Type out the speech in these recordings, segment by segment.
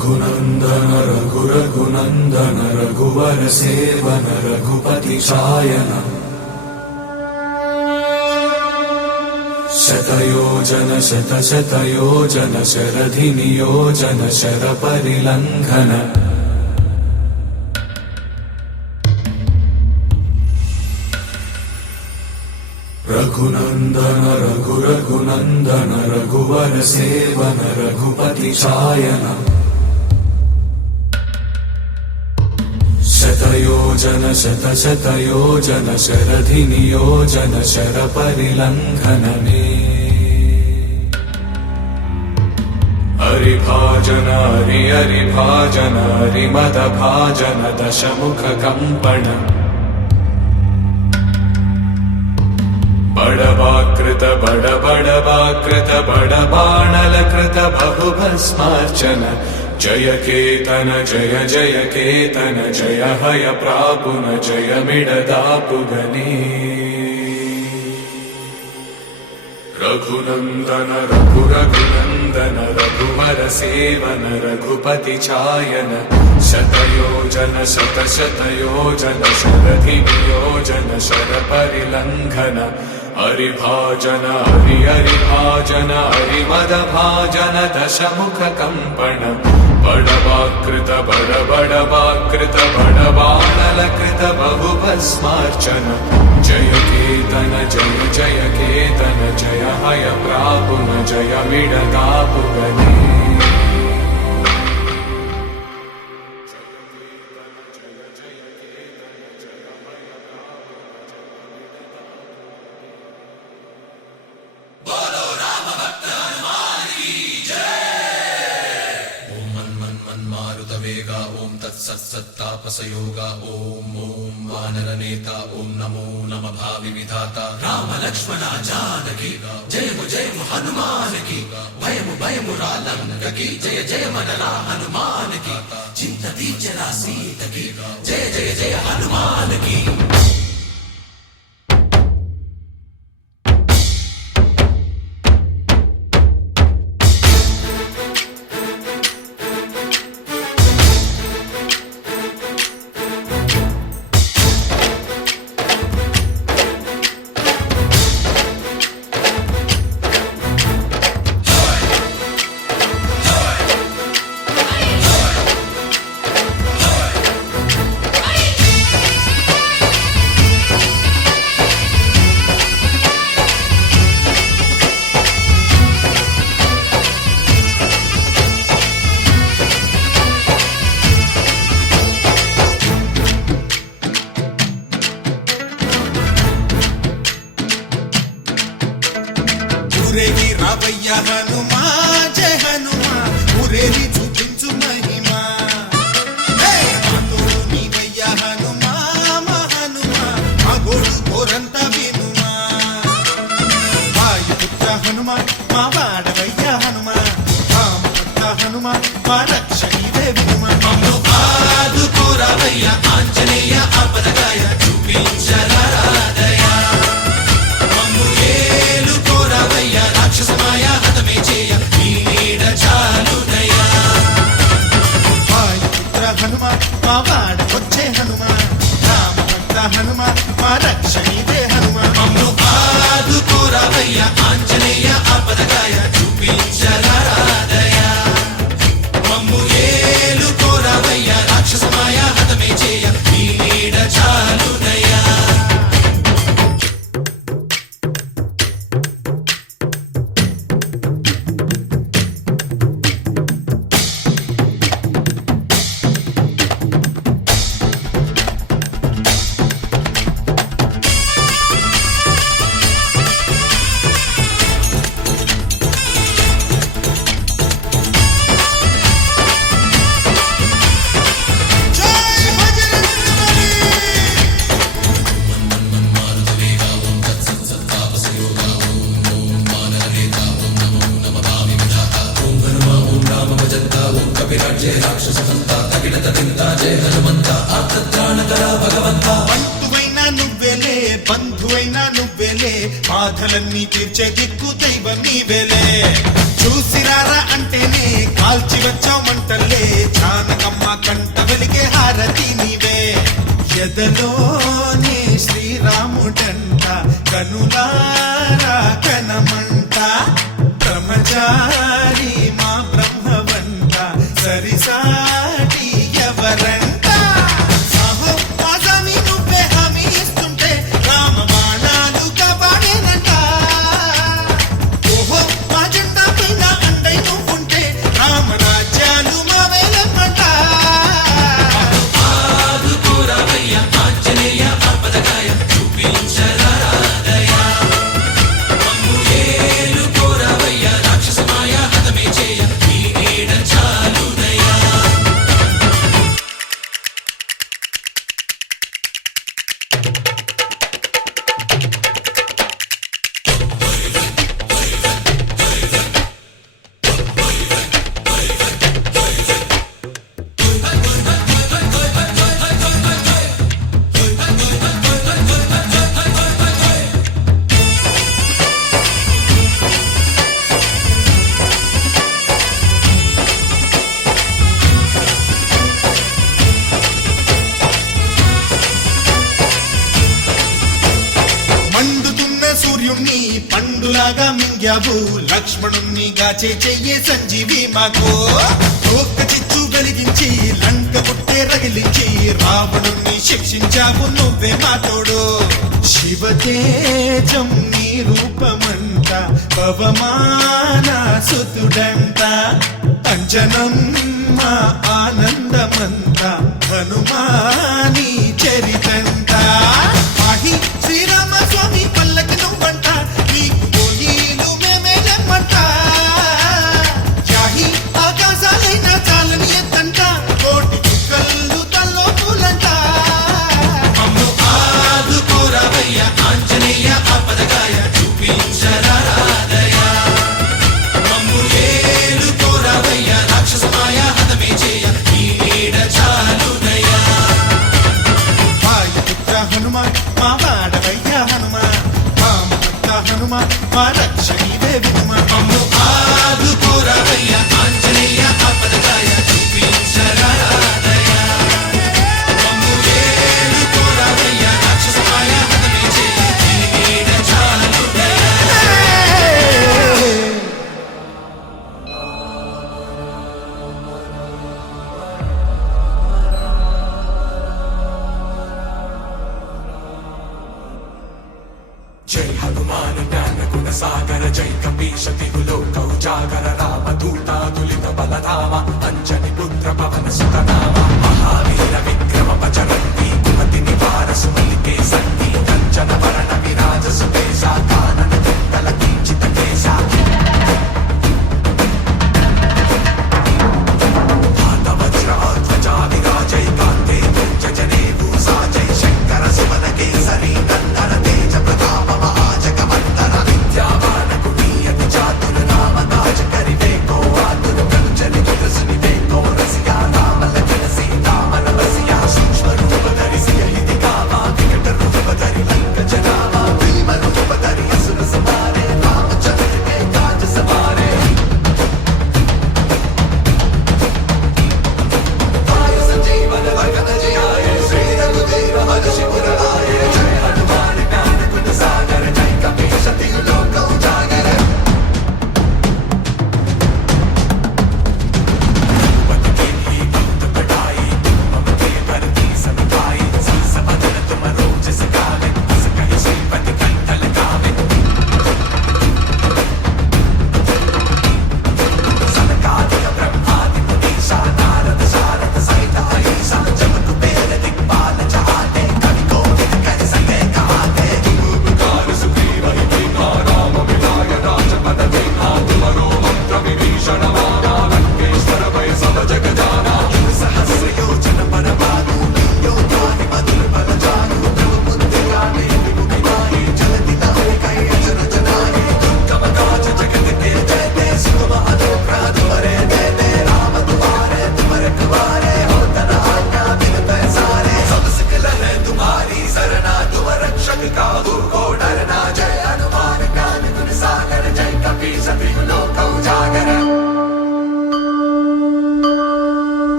रघुनन्दन रघुरघुनन्दन रघुवर seven Raghupati चायन शतयोजन शतशतयोजन शरधि नियोजन शरपरिलङ्घन रघुनन्दन रघुरघुनन्दन रघुवर seven Raghupati चायन शतयोजन शतशतयोजन शरधि नियोजन शरपरिलङ्घन हरिभाजन हरि हरिभाजन हरिमदभाजन दशमुख कंपन बड़वाकृत बड़वाकृत बड़बाणलकृत बहुभस्मार्चन जय केतन जय जय केतन जय हय प्रापुन जय मिडदापुगनी रघुनन्दन रघुरघुनन्दन रघुवर सेवन रघुपति चायन शतयोजन शतशतयोजन शरधि नियोजन शरपरिलङ्घन हरिभाजन हरि हरिभाजन हरिमदभाजन दशमुख कंपन बड़वाकृत बड़वाकृत बड़बाणलकृत बहुभस्मार्चन जय केतन जय जय केतन जय हय प्रापुन जय मिडदापुगनी ओम तत्सत्तापसयोगा ओम ओम वानरनेता ओम नमो नम भावि विधाता राम लक्ष्मण जानकी जय हनुमान की भयमु भयमु रालंक की जय जय मनरा हनुमान की चिंत दीचरा सीत की जय जय जय हनुमान की ఊరేగి రావయ్య హనుమా జయ హనుమా ఊరేగి చూపించు మహిమా మాతోడు నీవయ్య హనుమా మా హనుమా మా గోడు కోరంత వినుమా వాయుపుత్ర హనుమా మా వాడవయ్య హనుమా రామపుత్ర హనుమా మా రక్షణీదే వినుమా మమ్ము ఆదుకోరావయ్య ఆంజనేయ ఆపదగాయ చూపించరాదయ రాక్షసమాయా హతమే చేయ నీ నీడ చాలునయా వాయుపుత్ర హనుమ మా వాడకొచ్చే హనుమ రామభక్త హనుమ మా రక్షణీదే హనుమ మమ్ము ఆదుకోరావయ్య ఆంజనేయ ఆపదగాయ చూపించరాదయ మమ్ము ఏలుకోరావయ్య రాక్షసమాయా హతమే చేయ నీ నీడ చాలునయా బాధలన్నీ తీర్చే దిక్కు దైవం నీవేలే చూసిరారా అంటేనే కాల్చి వచ్చామంటలే జానకమ్మ కంట వెలిగే హారతి నీవే ఎదలోనే శ్రీరాముడంట కనులారా కనమంట బ్రహ్మచారి మా బ్రహ్మవంట సరిసాటి ఎవరంట సాహో ఆజామి నువ్వే హామీ ఇస్తుంటే రామ బాణాలు కాపాడేనంట ఓహో మా జెండా పైన అండై నువ్వుంటే రామరాజ్యాలు మా వేలమ్మంట ఆదుకోరావయ్య ఆంజనేయ ఆపదకాయ చూపించరాదయ మమ్ము ఏలుకోరావయ్య రాక్షసమాయ హతమే చేయ నీ నీడ చాలుదయా మండుతున్న సూర్యుణ్ణి పండులాగా మింగావు లక్ష్మణుణ్ణి గాచే చెయ్యే సంజీవి మాకు ఒక్క చిచ్చు వెలిగించి లంక పుట్టే రగిలించి రావణుణ్ణి శిక్షించావు నువ్వే మా తోడు శివతేజం నీ రూపమంట పవమాన సుతుడంట అంజనం మా ఆనందమంత హనుమాని చరితంట ఆహి శ్రీరామ స్వామి పల్లకి నువ్వంట నీకు పోయిలు మేమేలమ్మంట యాహి ఆకాశాలైన చాలని ఎత్తంట కోటి చుక్కలు తల్లో పూలంట మమ్ము ఆదుకోరావయ్య ఆంజనేయ ఆపదకాయ చూపించరాదయ మమ్ము ఏలుకోరావయ్య రాక్షసమాయ హతమే చేయ నీ నీడ చాలుదయా వాయుపుత్ర హనుమాన్ మా వాడవయ్య హనుమాన్ వామపుత్ర హనుమాన్ మా రక్షణీవే వినుమాన్ మమ్ము ఆదుకోరావయ్య ఆంజనేయ ఆపదకాయ చూపించరాదయ మమ్ము ఏలుకోరావయ్య రాక్షసమాయ హతమే చేయ నీ నీడ చాలుదయా జై హనుమాన్ జ్ఞాన గుణ సాగర జై కపీశ తిగులోక ఉజాగర రామ దూతాతులిత బలధామ అంజని పుత్ర పవన సుతనామ మహావీర విక్రమ బజరంగి కుమతి నివార సుమలికే సంగీ కంచన వరణ విరాజ సుకేశ కానన కుండల కించిత కేశ హాత వజ్ర ధ్వజా విరాజై కాంతే తుల్య జనే భూసా జై శంకర సుమన కేసరి నందన తేజ ప్రతాప మహాజగవందన విద్యావాన కుటీయతి చాతుర నామ కాజ కరివే కో ఆతుర కలుచని కుదసుని వే కో రసియా రామ లగనసి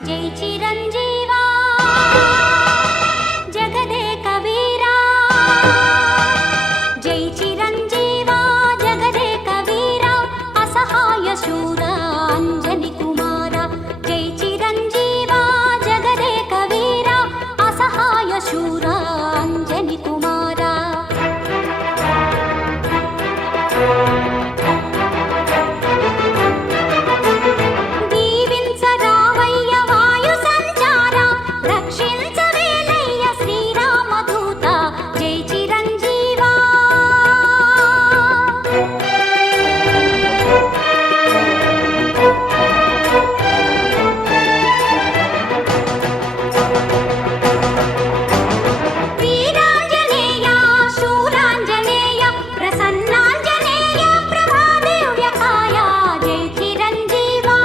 జై చిరంజీవా జగదేక వీరా జై చిరంజీవా జగదేక వీరా అసహాయ శూర అంజని కుమార జై చిరంజీవా జగదేక వీరా అసహాయ శూర అంజని కుమార దీవించరావయ్య వాయు సంచార రక్షించవేలయ్య శ్రీరామదూత జై చిరంజీవా వీరాంజనేయ శూరాంజనేయ ప్రసన్నాంజనేయ ప్రభాదివ్యకాయ జై చిరంజీవా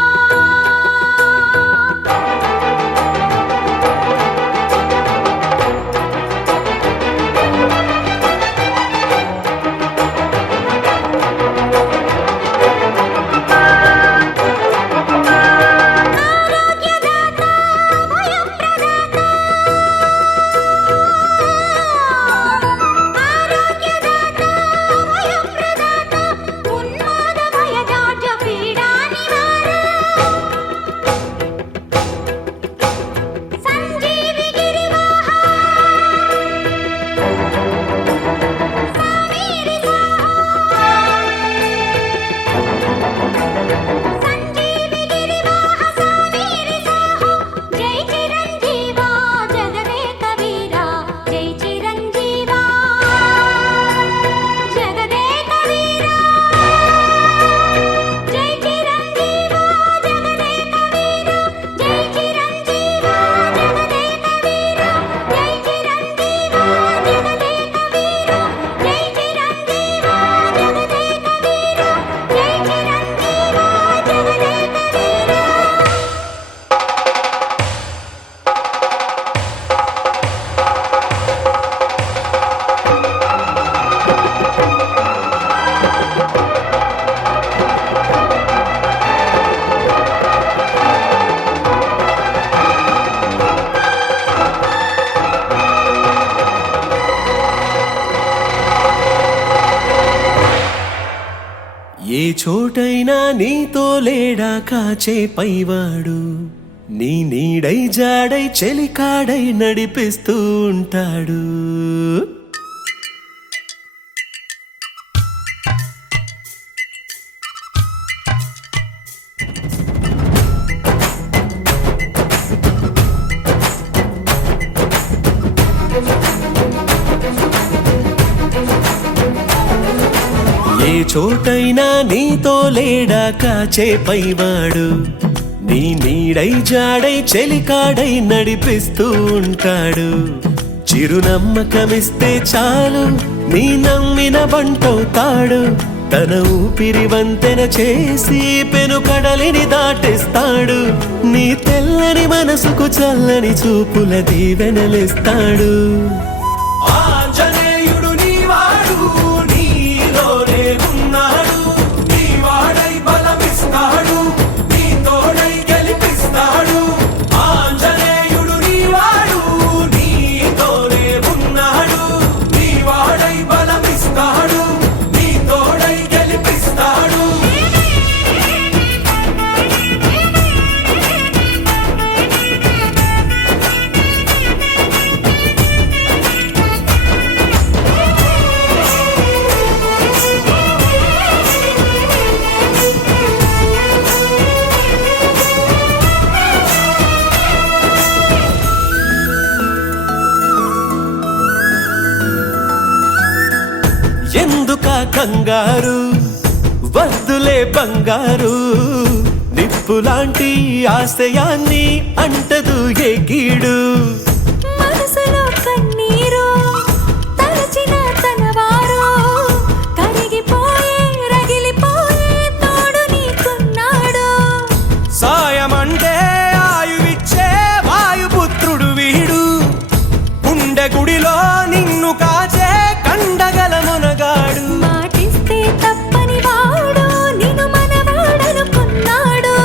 ఆరోగ్యదాత భయప్రదాత ఆరోగ్యదాత భయప్రదాత ఉన్మాద భయజాడ్య పీడా నివార సంజీవి గిరివాహ సామీరి సాహో సంజీవి గిరివాహ సామీరి సాహో జై చిరంజీవా జగదేక వీరా జై చిరంజీవా జగదేక వీరా జై చిరంజీవా జగదేక వీరా జై చిరంజీవా జగదేక వీరా జై చిరంజీవా జగదేక వీరా జై చిరంజీవా జగదేక వీరా జై చిరంజీవా జగదేక వీరా ఏ చోటైనా నీతో లేడా కాచే పైవాడు నీ నీడై జాడై చెలికాడై నడిపిస్తూ ఉంటాడు ఏ చోటైనా నీతో లేడా కాచే పైవాడు నీ నీడై జాడై చెలికాడై నడిపిస్తూ ఉంటాడు చిరునమ్మకమిస్తే చాలు నీ నమ్మిన బంటవుతాడు తన ఊపిరి వంతెన చేసి పెనుకడలిని దాటిస్తాడు నీ తెల్లని మనసుకు చల్లని చూపుల దీవెనలిస్తాడు ఆంజనేయుడు నీవాడు నీలోనే ఉన్నాడు నీవాడై బలమిస్తాడు నీ తోడై గెలిపిస్తాడు ఆంజనేయుడు నీవాడు నీతోనే ఉన్నాడు నీవాడై బలమిస్తాడు నీ తోడై గెలిపిస్తాడు ఎందుకా కంగారు వద్దులే బంగారు నిప్పులాంటి ఆశయాన్ని అంటదు ఏ కీడు మనసులో కన్నీరు తలచిన తనవారు కరిగిపోయే రగిలిపోయే తోడు నీకున్నాడు సాయమంటే ఆయువిచ్చే వాయుపుత్రుడు వీడు గుండె గుడిలో నిన్ను కాచే కండగల మునగాడు మాటిస్తే తప్పని వాడు నిన్ను మనవాడనుకున్నాడు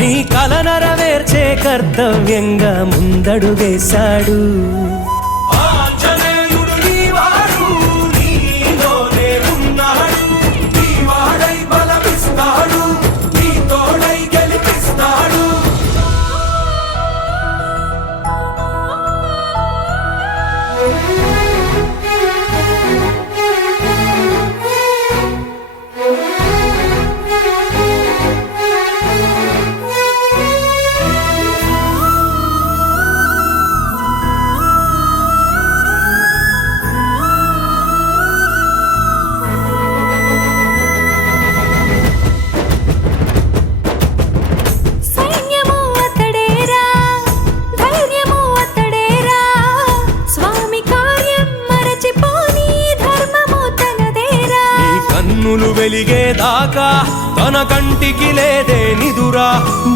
నీ కల నెరవేర్చే కర్త కర్తవ్యంగా ముందడుగేశాడు. ఆంజనేయుడు నీవాడు, నీలోనే ఉన్నాడు. నీవాడై బలమిస్తాడు, నీ తోడై గెలిపిస్తాడు. సైన్యము అతడేరా, ధైర్యము అతడేరా, స్వామి కార్యం మరచిపోని ధర్మము తనదేరా. నీ కన్నులు వెలిగేదాకా తన కంటికి లేదే నిదురా.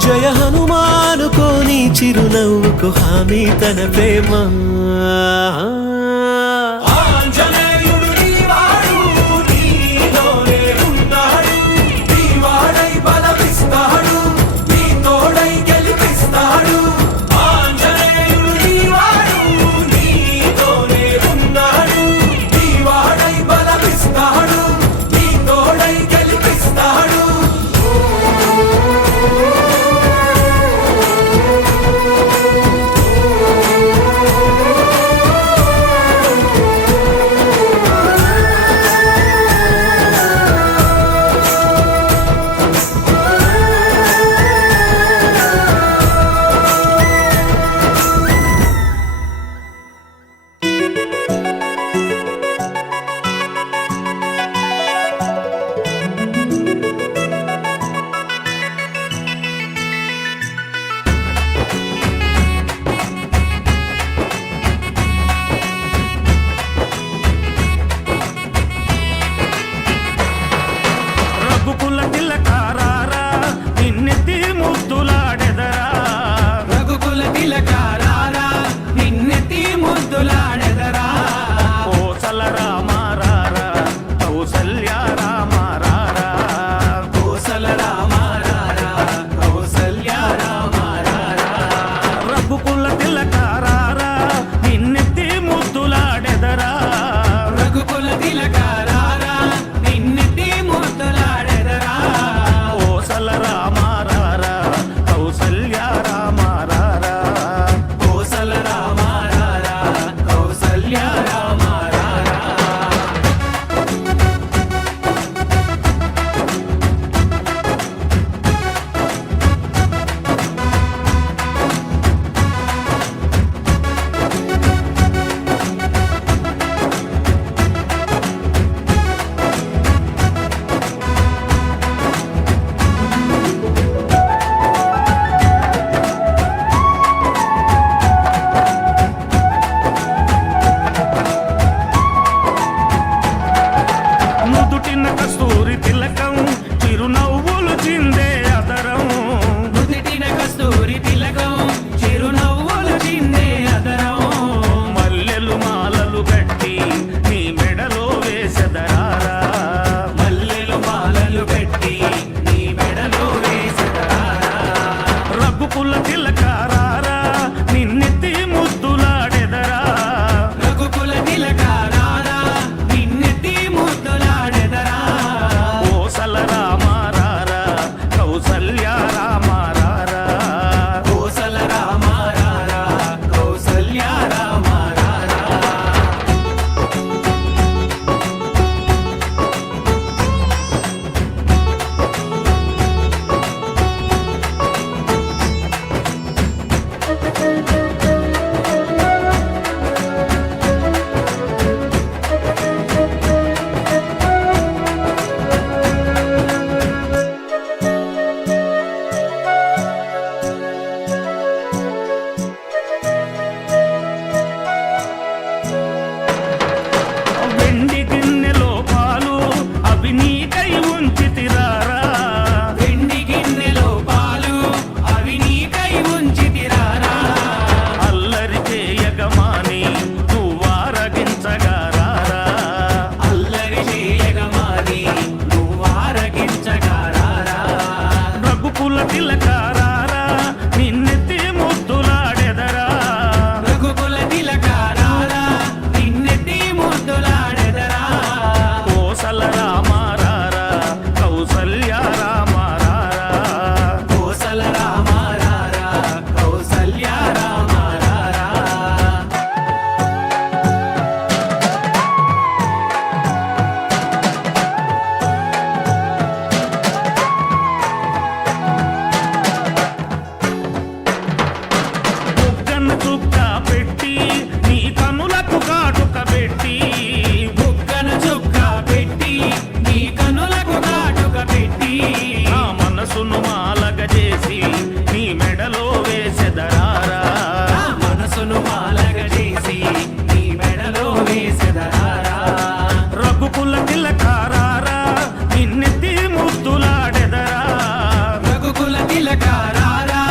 జయ హనుమానుకోని చిరునవ్వుకు హామీ తన ప్రేమ. ఆంజనేయుడు నీవాడు, నీలోనే ఉన్నాడు. నీవాడై బలమిస్తాడు, నీ తోడై గెలిపిస్తాడు. ఆంజనేయుడు నీవాడు, నీలోనే ఉన్నాడు. నీవాడై బలమిస్తాడు, నీ తోడై గెలిపిస్తాడు. రఘుకుల తిలకారారా నిన్నెత్తి ముద్దులాడెదరా. రఘుకుల తిలకారారా నిన్నెత్తి ముద్దులాడెదరా. కోసల రామారారా కౌసల్య రామారారా. కోసల రామారారా కౌసల్య రామారారా. రఘుకుల తిలకారారా నిన్నెత్తి ముద్దులాడెదరా. రఘుకుల తిలకారారా నిన్నెత్తి ముద్దులాడెదరా. కోసల రామారారా కౌసల్య రామారారా. కోసల రామారారా కౌసల్య రామారారా. చుక్క పెట్టి నీ కనులకు కాటుక పెట్టి బుగ్గన చుక్క పెట్టి నీ కనులకు కాటుక పెట్టి నా మనసును మాలగ చేసి నీ మెడలో వేసెదరారా నా మనసును మాలగ చేసి నీ మెడలో వేసెదరారా రఘుకుల తిలకారారా నిన్నెత్తి ముద్దులాడెదరా రఘుకుల తిలకారారా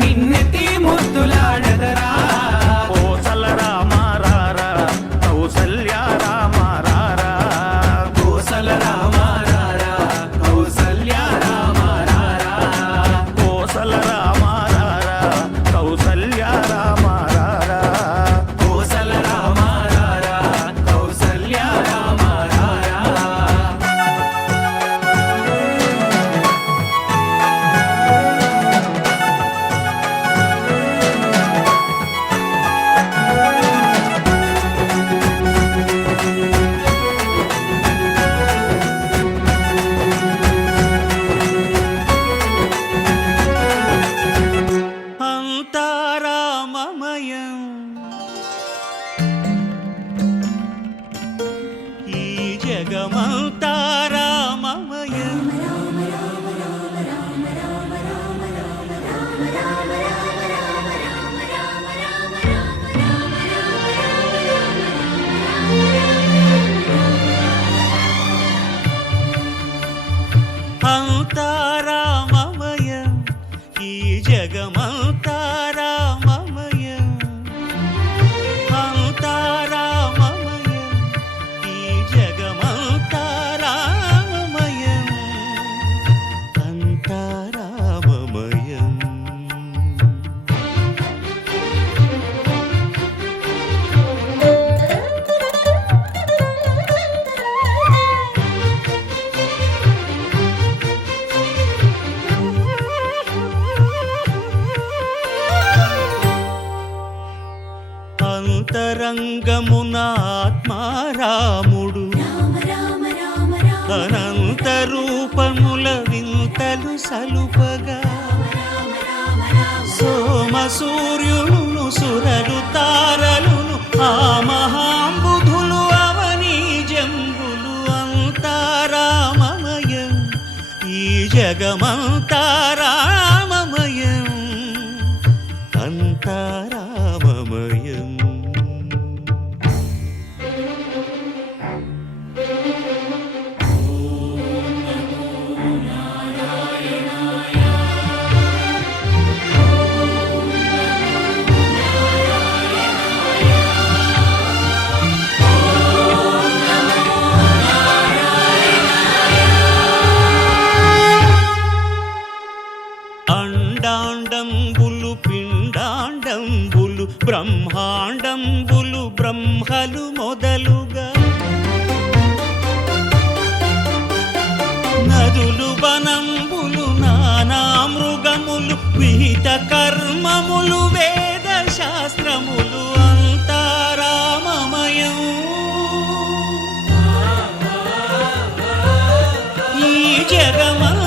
నిన్నెత్తి ముద్దులాడెదరా కోసల రామారారా కౌసల్య రామారారా కోసల రామారారా కౌసల్య రామారారా కోసల రామారారా కౌసల్య రామారారా కోసల రామారారా కౌసల్య రామారారా అంతారామమయం ఈ జగమంతారామమయం అంతారామమయం ఈ జగమంతారామమయం అంతారామమయం ఈ జగమంతారామమయం అంతారామమయం అంతరంగమున ఆత్మారాముడు అనంత రూపముల వింతలు సలుపగా సోమ సూర్యులను సురలు తారలును ఆ మహాంబుధులు అవనీ జంబులు అంతారామమయం ఈ జగమంతారామమయం అంతారామమయం అండాండంబులు పిండాండంబులు బ్రహ్మాండంబులు బ్రహ్మలు మొదలుగా నదులు వనంబులు నానా మృగములు విహిత కర్మములు వేద శాస్త్రములు అంతారామమయం ఈ జగమంతారామమయం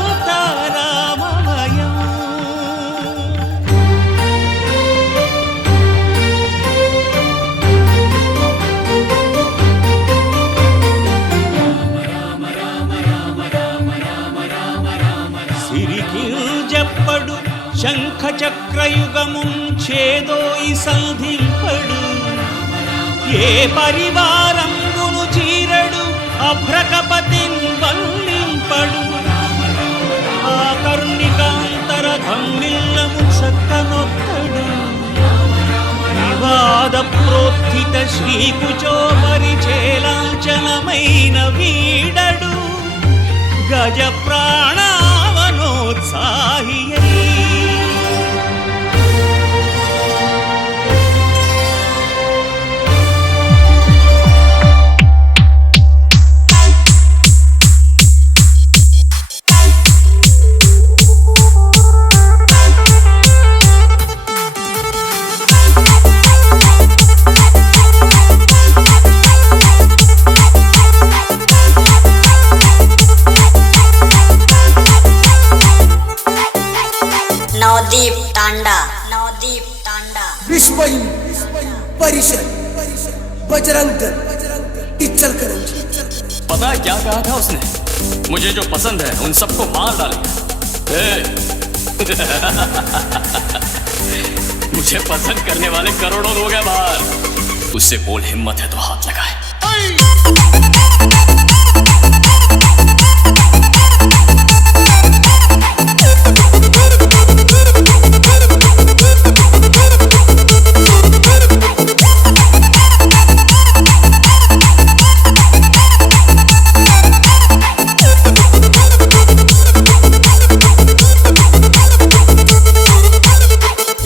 సిరికింజప్పడు శంఖ చక్రయుగముంచేదోయి సంధింపడు ఏ పరివారంబును చీరడు అభ్రకపతిన్ వల్లింపడు ఆ కర్ణికాంతర ధమ్మిల్లము చక్కనొక్కడు వివాద ప్రోత్థిత శ్రీకుచో పరిచేలాంచనమైన వీడడు గజ ప్రాణావనోత్సాహియై विश्व परिषद बजरंग दल इचल करंजी। पता है क्या कहा था उसने? मुझे जो पसंद है उन सबको मार डालेगा। मुझे पसंद करने वाले करोड़ों लोग हैं बाहर। उससे बोल हिम्मत है तो हाथ लगाए।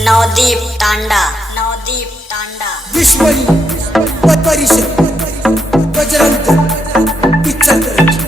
नवदीप तांडा, नवदीप तांडा। विश्व परिषद बजरंग दल इचल करंजी।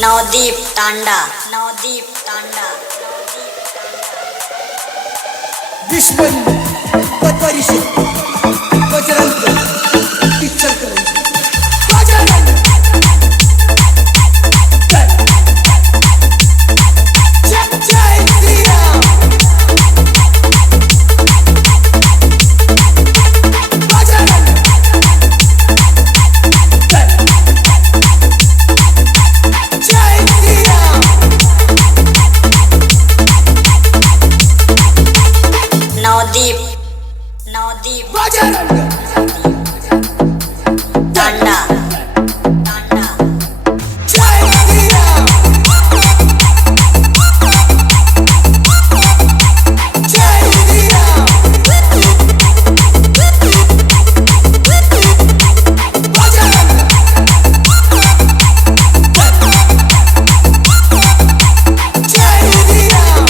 नवदीप तांडा, नवदीप तांडा। विश्व परिषद बजरंग दल इचल करंजी। नवदीप, नवदीप बजरंग तांडा, तांडा। जय श्री राम। जय श्री राम। बजरंग जय श्री राम।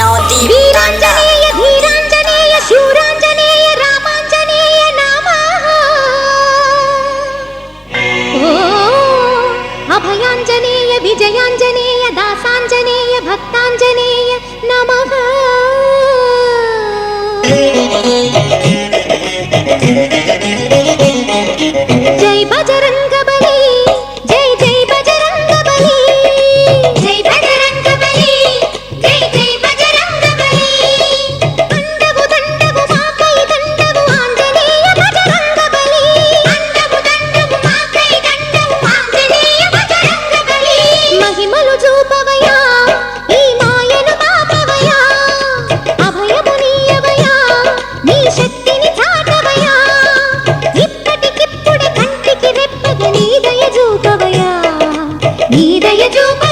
नवदीप तांडा। वीरांजनेय धीरांजनेय शूरांजनेय रामांजनेय नमः। ओ अभयांजनेय विजयांजनेय दासांजनेय भक्तांजनेय नमः। जय बजरंग बली, जय जय बजरंग बली, जय बजरंग बली, जय जय बजरंग बली। దండవు దండవు మాకై దండవు ఆంజనేయ బజరంగ బలి, దండవు దండవు మాకై దండవు ఆంజనేయ బజరంగ బలి। మహిమలు చూపవయా ఈ మాయను పాపవయా, అభయమునియవయా నీ శక్తిని చాటవయా। ఇప్పటికిప్పుడే కంటికి రెప్పగ నీ దయ చూపవయా, నీ దయ చూప